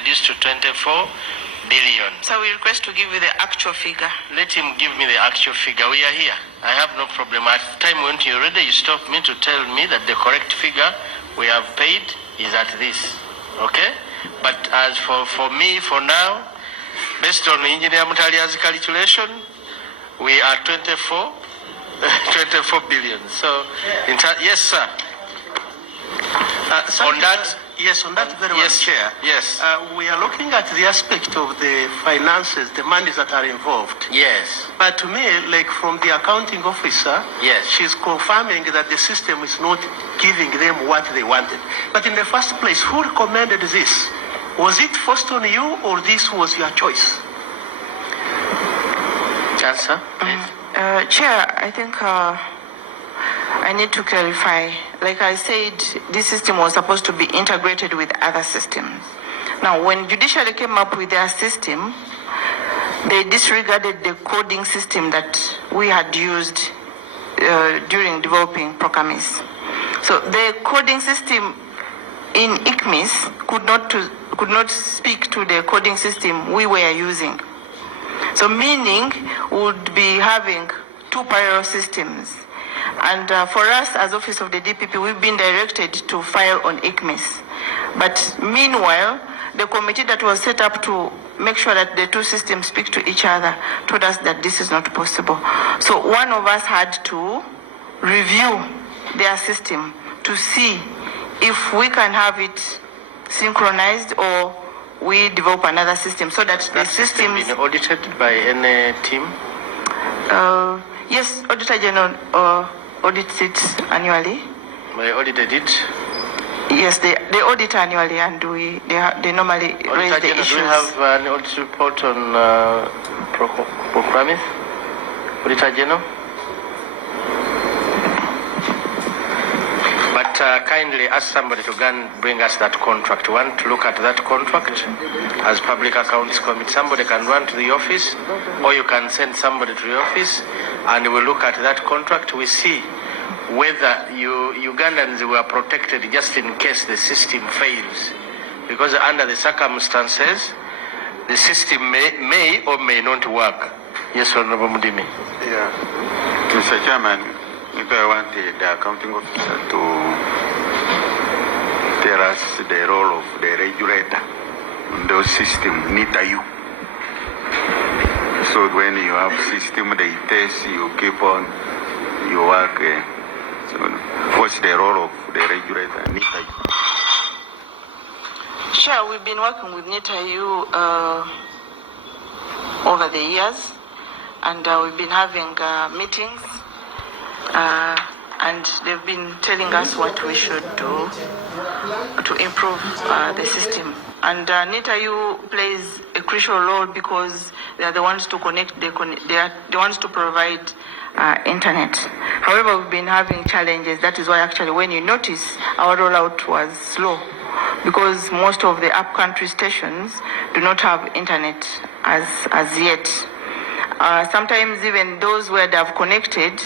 reduced to 24 billion. So we request to give you the actual figure. Let him give me the actual figure. We are here. I have no problem. At the time when you're ready, you stop me to tell me that the correct figure we have paid is at this. Okay? But as for me, for now, based on Engineer Mutalia's calculation, we are 24 billion. So, yes, sir. On that, yes, on that very well, Chair. Yes. We are looking at the aspect of the finances, the monies that are involved. Yes. But to me, like from the accounting officer, yes, she's confirming that the system is not giving them what they wanted. But in the first place, who recommended this? Was it forced on you, or this was your choice? Answer, please. Chair, I think I need to clarify. Like I said, this system was supposed to be integrated with other systems. Now, when judiciary came up with their system, they disregarded the coding system that we had used during developing PROCAMIS. So the coding system in ICMIS could not speak to the coding system we were using. So meaning we would be having two parallel systems. And for us as Office of the DPP, we've been directed to file on ICMIS. But meanwhile, the committee that was set up to make sure that the two systems speak to each other told us that this is not possible. So one of us had to review their system to see if we can have it synchronized or we develop another system so that the system been audited by any team? Yes, Auditor General audits it annually. They audited it? Yes, they audit annually, and they normally raise the issues. Do you have an audit report on PROCAMIS? Auditor General? But kindly ask somebody to go and bring us that contract. We want to look at that contract as Public Accounts Committee. Somebody can run to the office, or you can send somebody to the office, and we'll look at that contract. We see whether Ugandans were protected just in case the system fails. Because under the circumstances, the system may or may not work. Yes, Honorable Mudimi. Yeah. Mr. Chairman, I wanted the accounting officer to tell us the role of the regulator in those systems, NITA-U. So when you have system, they test, you keep on, you work. So what's the role of the regulator, NITA-U? Sure, we've been working with NITA-U over the years, and we've been having meetings. And they've been telling us what we should do to improve the system. And NITA-U plays a crucial role because they are the ones to connect, they are the ones to provide internet. However, we've been having challenges. That is why actually when you notice our rollout was slow, because most of the upcountry stations do not have internet as yet. Sometimes even those where they have connected,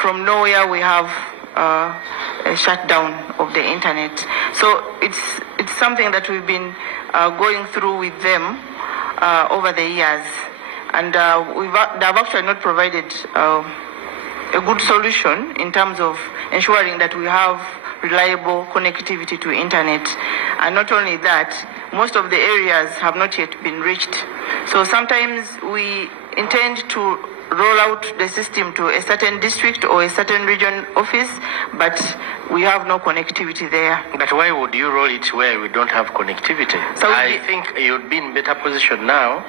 from nowhere we have a shutdown of the internet. So it's something that we've been going through with them over the years, and they've actually not provided a good solution in terms of ensuring that we have reliable connectivity to internet. And not only that, most of the areas have not yet been reached. So sometimes we intend to roll out the system to a certain district or a certain region office, but we have no connectivity there. But why would you roll it where we don't have connectivity? So I think you'd be in better position now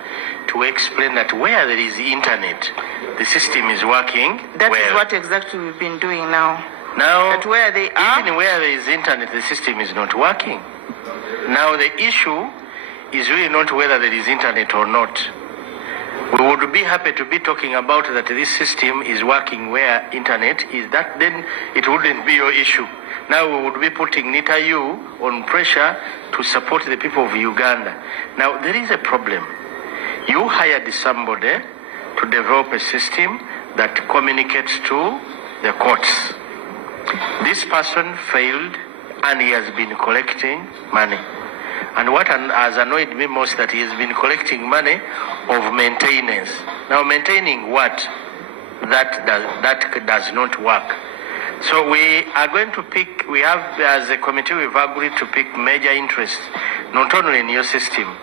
to explain that where there is internet, the system is working. That is what exactly we've been doing now. Now, that where they are, even where there is internet, the system is not working. Now the issue is really not whether there is internet or not. We would be happy to be talking about that this system is working where internet is, that then it wouldn't be your issue. Now we would be putting NITA-U on pressure to support the people of Uganda. Now there is a problem. You hired somebody to develop a system that communicates to the courts. This person failed and he has been collecting money. And what has annoyed me most that he has been collecting money of maintenance. Now maintaining what? That does not work. So we are going to pick, we have as a committee, we've agreed to pick major interest, not only in your system,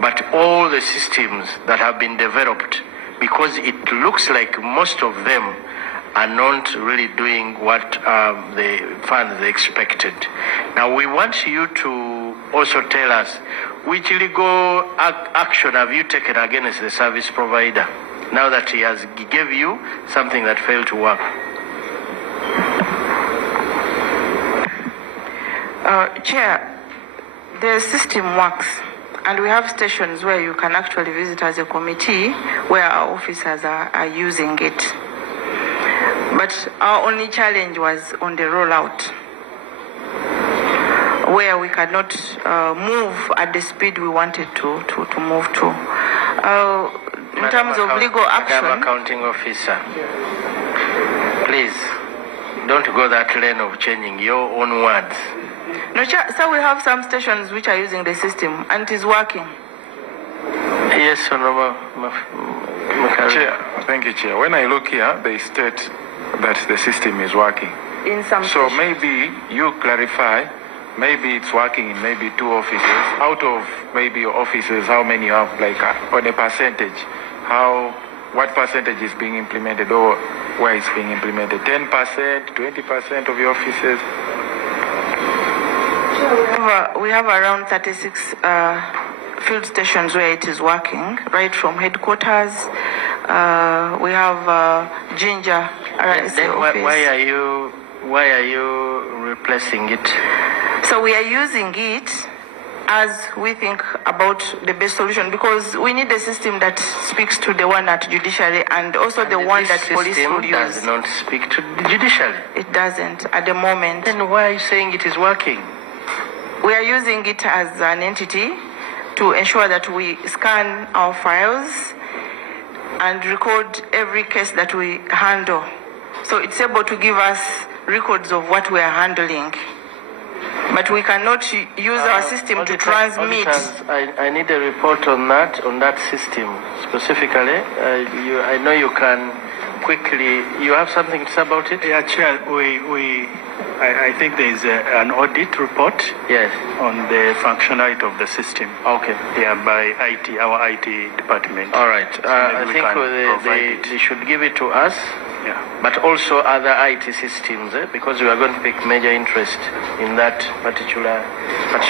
but all the systems that have been developed, because it looks like most of them are not really doing what the funds expected. Now we want you to also tell us which legal action have you taken against the service provider now that he has gave you something that failed to work. Chair, the system works, and we have stations where you can actually visit as a committee where our officers are using it. But our only challenge was on the rollout, where we cannot move at the speed we wanted to move to. In terms of legal action, Madam Accounting Officer, please don't go that lane of changing your own words. No, Chair, so we have some stations which are using the system and it is working. Yes, Honorable Chair, thank you, Chair. When I look here, they state that the system is working. In some So stations. maybe you clarify, maybe it's working in maybe 2 offices. Out of maybe your offices, how many you have, like on a percentage? What percentage is being implemented, or where it's being implemented? 10%, 20% of your offices? We have around 36 field stations where it is working, right from headquarters. We have Ginger RIC Then office. why are you replacing it? So we are using it as we think about the best solution, because we need a system that speaks to the one at judiciary and also the one that police will use. Does not speak to the judiciary. It doesn't at the moment. Then why are you saying it is working? We are using it as an entity to ensure that we scan our files and record every case that we handle. So it's able to give us records of what we are handling. But we cannot use our system to transmit. I need a report on that system specifically. I know you can quickly. You have something to say about it? Yeah, Chair, I think there is an audit report. Yes. On the functionality of the system. Okay. Yeah, by IT, our IT department. All right. So I maybe think they should give it to us. Yeah. But also other IT systems, because we are going to take major interest in that particular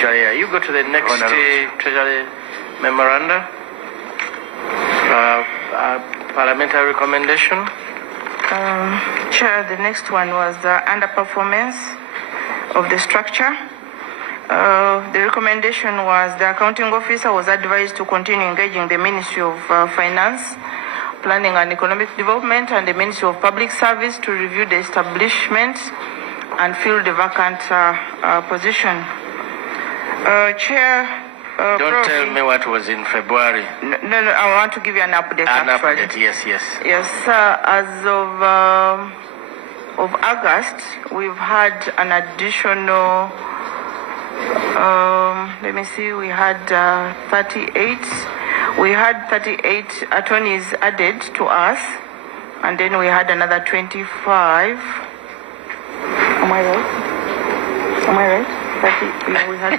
area. You go to the next Treasury memoranda. Parliamentary recommendation. Chair, the next one was the underperformance of the structure. The recommendation was the accounting officer was advised to continue engaging the Ministry of Finance, Planning and Economic Development and the Ministry of Public Service to review the establishment and fill the vacant position. Chair, don't tell me what was in February. No, I want to give you an update. Update, yes. Yes, as of August, we've had an additional, let me see, we had 38. We had 38 attorneys added to us, and then we had another 25. Am I right? 30, yeah, we had.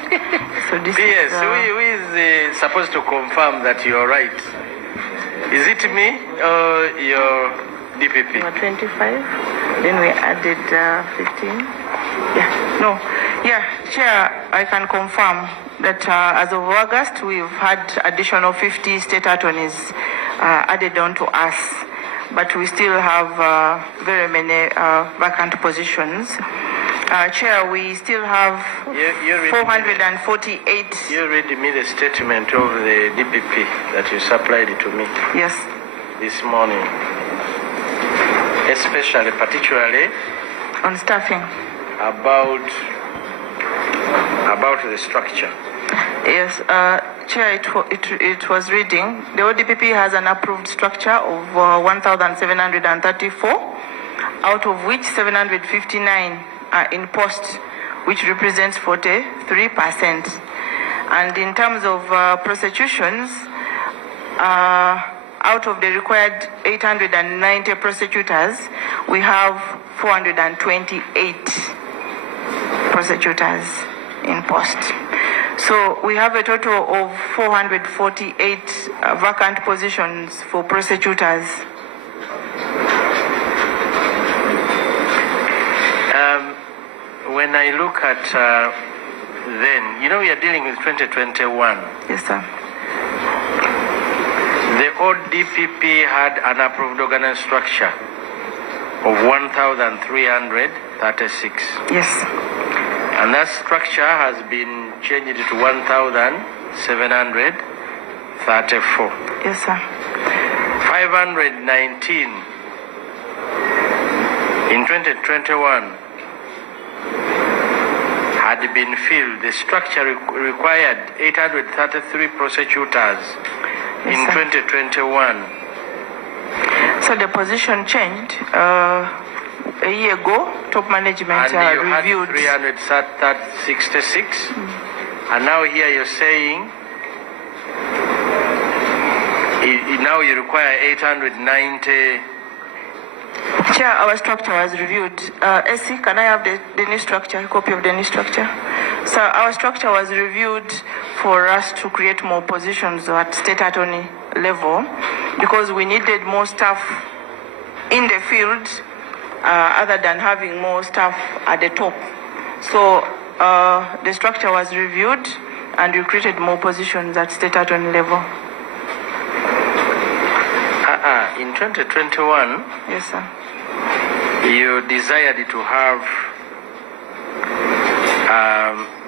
So this yes, is, who is supposed to confirm that you're right? Is it me or your DPP? We were 25. Then we added 15. Chair, I can confirm that as of August, we've had additional 50 state attorneys added on to us, but we still have very many vacant positions. Chair, we still have 448. You read me the statement of the DPP that you supplied to me. Yes. This morning, particularly on staffing. About the structure. Yes, Chair, it was reading. The ODPP has an approved structure of 1,734, out of which 759 are in post, which represents 43%. And in terms of prosecutions, out of the required 890 prosecutors, we have 428 prosecutors in post. So we have a total of 448 vacant positions for prosecutors. When I look at then, you know, we are dealing with 2021. Yes, sir. The old DPP had an approved governance structure of 1,336. Yes. And that structure has been changed to 1,734. Yes, sir. 519 in 2021 had been filled. The structure required 833 prosecutors in 2021. So the position changed a year ago. Top management and you reviewed. Had 366, and now here you're saying now you require 890. Chair, our structure was reviewed. SC, can I have the new structure, copy of the new structure? So our structure was reviewed for us to create more positions at state attorney level because we needed more staff in the field other than having more staff at the top. So the structure was reviewed and we created more positions at state attorney level. In 2021, yes, sir, you desired to have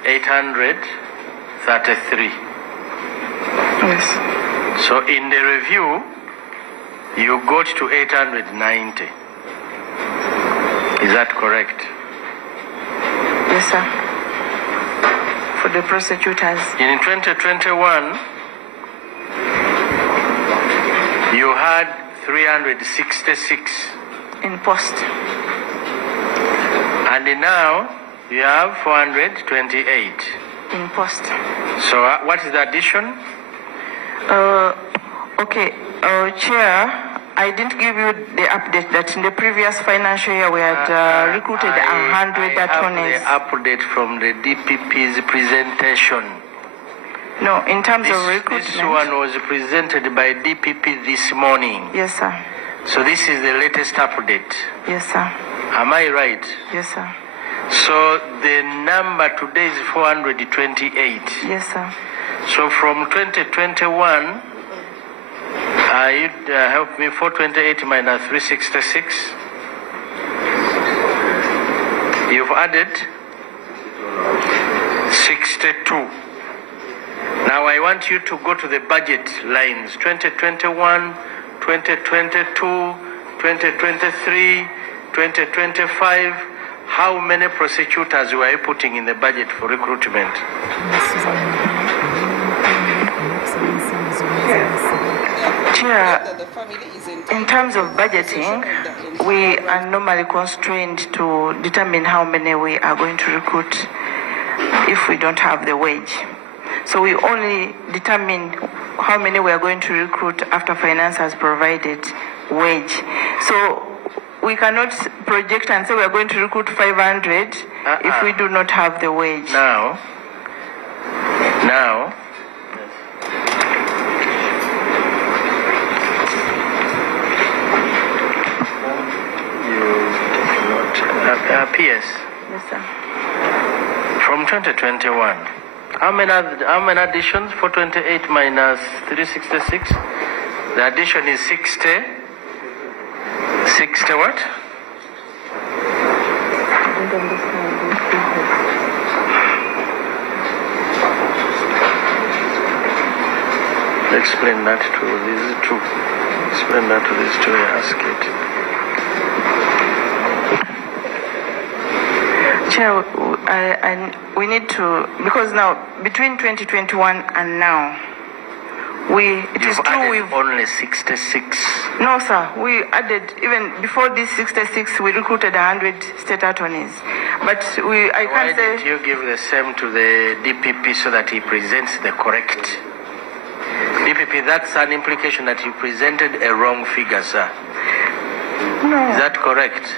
833. Yes. So in the review, you got to 890. Is that correct? Yes, sir. For the prosecutors. In 2021, you had 366 in post. And now you have 428 in post. So what is the addition? Okay, Chair, I didn't give you the update that in the previous financial year we had recruited 100 attorneys. I have the update from the DPP's presentation. No, in terms of recruitment. This one was presented by DPP this morning. Yes, sir. So this is the latest update. Yes, sir. Am I right? Yes, sir. So the number today is 428. Yes, sir. So from 2021, you'd help me, 428 minus 366. You've added 62. Now I want you to go to the budget lines, 2021, 2022, 2023, 2025. How many prosecutors were you putting in the budget for recruitment? Chair, in terms of budgeting, we are normally constrained to determine how many we are going to recruit if we don't have the wage. So we only determine how many we are going to recruit after finance has provided wage. So we cannot project and say we are going to recruit 500 if we do not have the wage. Now, PS. Yes, sir. From 2021, how many additions? 428 minus 366. The addition is 60. 60 what? I don't understand. Explain that to these two. Explain that to these two. Ask it. Chair, we need to, because now between 2021 and now, It is You've true added we've only 66. No, sir. We added, even before this 66, we recruited 100 state attorneys. But I Why can't say. did you give the same to the DPP so that he presents the correct? DPP, that's an implication that you presented a wrong figure, sir. No. Is that correct?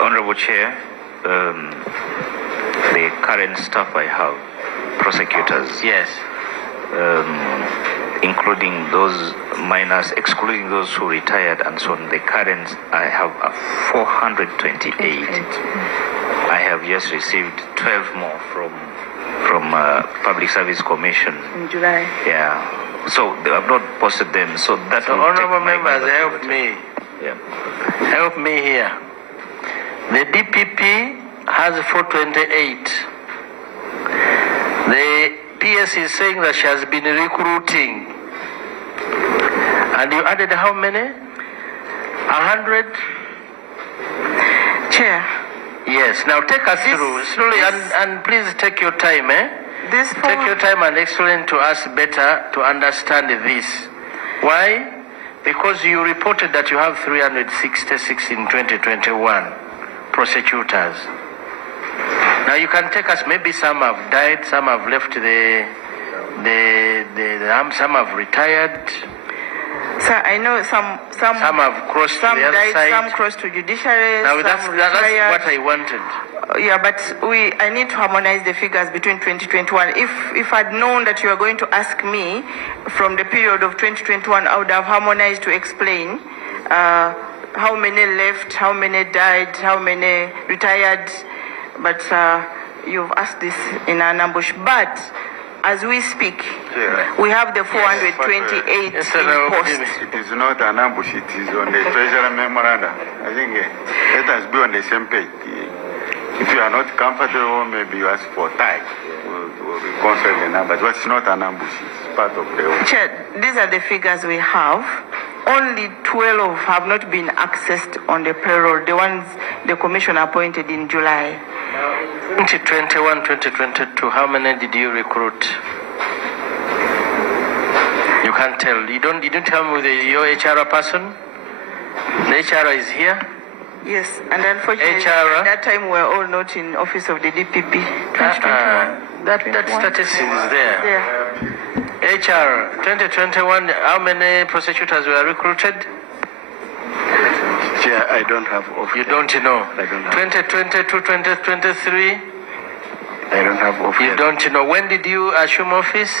Honorable Chair, the current staff I have, prosecutors, Yes. including those minors, excluding those who retired and so on, the current, I have 428. I have just received 12 more from Public Service Commission. In July. Yeah. So they have not posted them. So that So, will take honorable my members, number help to- me. Yeah. Help me here. The DPP has 428. The PS is saying that she has been recruiting. And you added how many? 100? Chair. Yes. Now take us through slowly and please take your time, eh? This Take your time and explain to us better to understand this. Why? Because you reported that you have 366 in 2021 prosecutors. Now you can take us, maybe some have died, some have left some have retired, Sir, I know some some have crossed to some the other died, side. some crossed to judiciary, Now some that's retired. what I wanted. Yeah, but I need to harmonize the figures between 2021. If I'd known that you were going to ask me from the period of 2021, I would have harmonized to explain how many left, how many died, how many retired. But you've asked this in an ambush. But as we speak, we have the 428 Yes, in post. It is not an ambush, it is on the Treasury Memorandum. I think let us be on the same page. If you are not comfortable, maybe you ask for time. We'll reconcile the numbers, but it's not an ambush, it's part of the whole. Chair, these are the figures we have. Only 12 have not been accessed on the payroll, the ones the commission appointed in July. 2021, 2022, how many did you recruit? You can't tell. You didn't tell me with your HR person? The HR is here? Yes, and unfortunately, HR? at that time we were all not in office of the DPP. 2021. That status is there. Yeah. HR, 2021, how many prosecutors were recruited? Chair, I don't have off. You don't know. I don't have. 2022, 2023, I don't have off. you don't know. When did you assume office?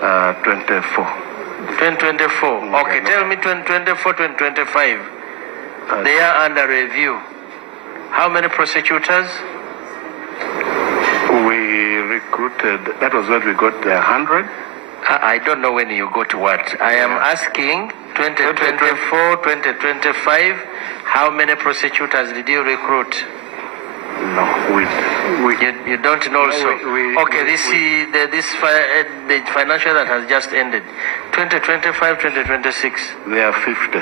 24. 2024. Okay, tell me 2024, 2025. They are under review. How many prosecutors? We recruited, that was what we got, 100. I don't know when you go to what. I am asking 2024, 2025, how many prosecutors did you recruit? No, You don't know also. Okay, the financial that has just ended. 2025, 2026. they are 50.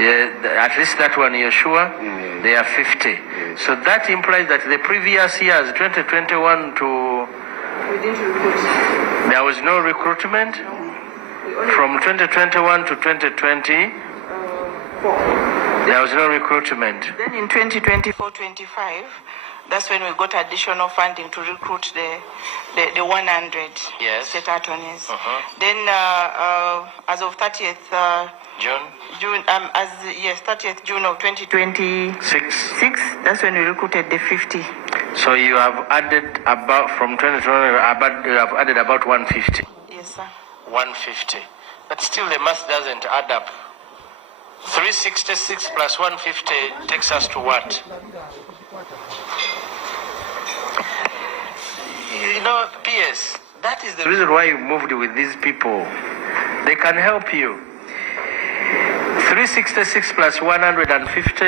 Yeah, at least that one you're sure? Yes. They are 50. So that implies that the previous years, 2021 to... We didn't recruit. There was no recruitment? From 2021 to 2020, there was no recruitment. Then in 2024-25, that's when we got additional funding to recruit the 100 Yes. state attorneys. Uh-huh. Then as of 30th June? June, 30th June of 2026, that's when we recruited the 50. So you have added about, from 2020, you have added about 150. Yes, sir. 150. But still the math doesn't add up. 366 plus 150 takes us to what? You know, PS, that is the reason why you moved with these people. They can help you. 366 plus 150,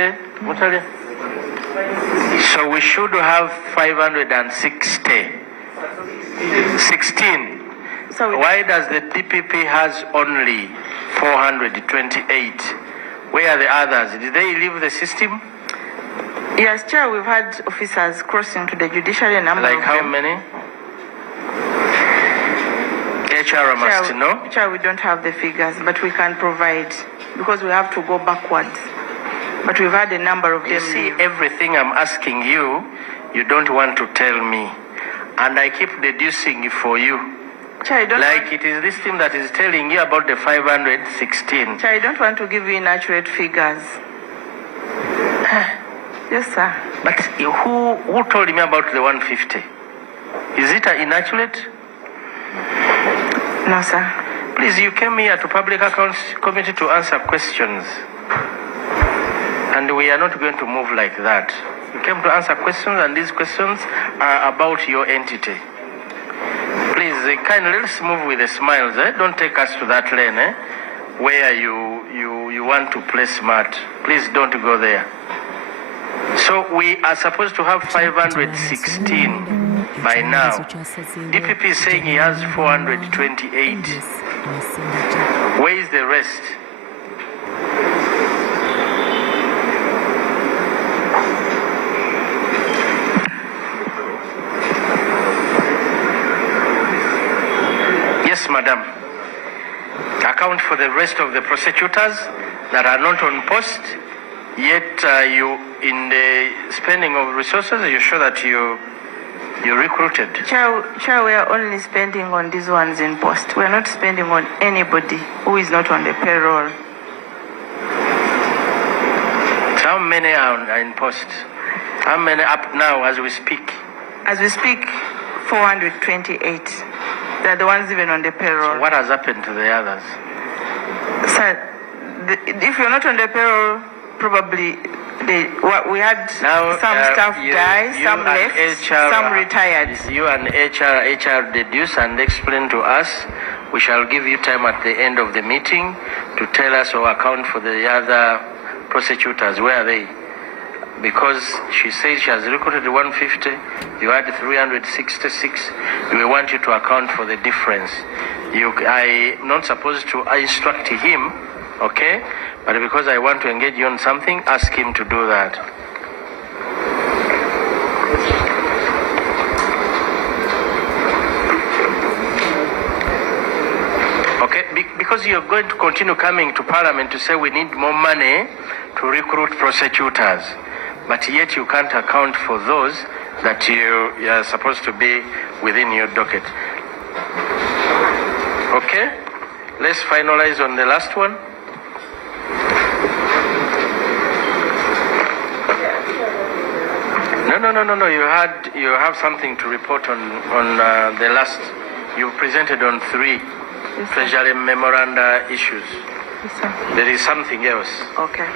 so we should have 560. 16. So Why does the DPP has only 428? Where are the others? Did they leave the system? yes, Chair, we've had officers crossing to the judiciary, a number Like of how them. many? HR must know. Chair, we don't have the figures, but we can provide because we have to go backwards. But we've had a number of You them see, leave. everything I'm asking you, you don't want to tell me. And I keep deducing for you. Chair, I don't Like want, it is this team that is telling you about the 516. Chair, I don't want to give you inaccurate figures. Yes, sir. But who told me about the 150? Is it inaccurate? No, sir. Please, you came here to Public Accounts Committee to answer questions. And we are not going to move like that. You came to answer questions, and these questions are about your entity. Please, kindly let's move with the smiles. Don't take us to that lane where you want to play smart. Please don't go there. So we are supposed to have 516 by now. DPP is saying he has 428. Where is the rest? Yes, madam. Account for the rest of the prosecutors that are not on post, yet you, in the spending of resources, you show that you recruited. Chair, we are only spending on these ones in post. We are not spending on anybody who is not on the payroll. How many are in post? How many up now as we speak? As we speak, 428. They're the ones even on the payroll. So what has happened to the others? Sir, if you're not on the payroll, probably we had Now, some staff die, you some and left, HR, some retired. You and HR deduce and explain to us. We shall give you time at the end of the meeting to tell us or account for the other prosecutors. Where are they? Because she says she has recruited 150, you had 366. We want you to account for the difference. I'm not supposed to instruct him, okay? But because I want to engage you on something, ask him to do that. Okay, because you're going to continue coming to Parliament to say we need more money to recruit prosecutors, but yet you can't account for those that you are supposed to be within your docket. Okay, let's finalize on the last one. No. You have something to report on the last. You presented on 3 Treasury memoranda issues. Yes, sir. There is something else. Okay.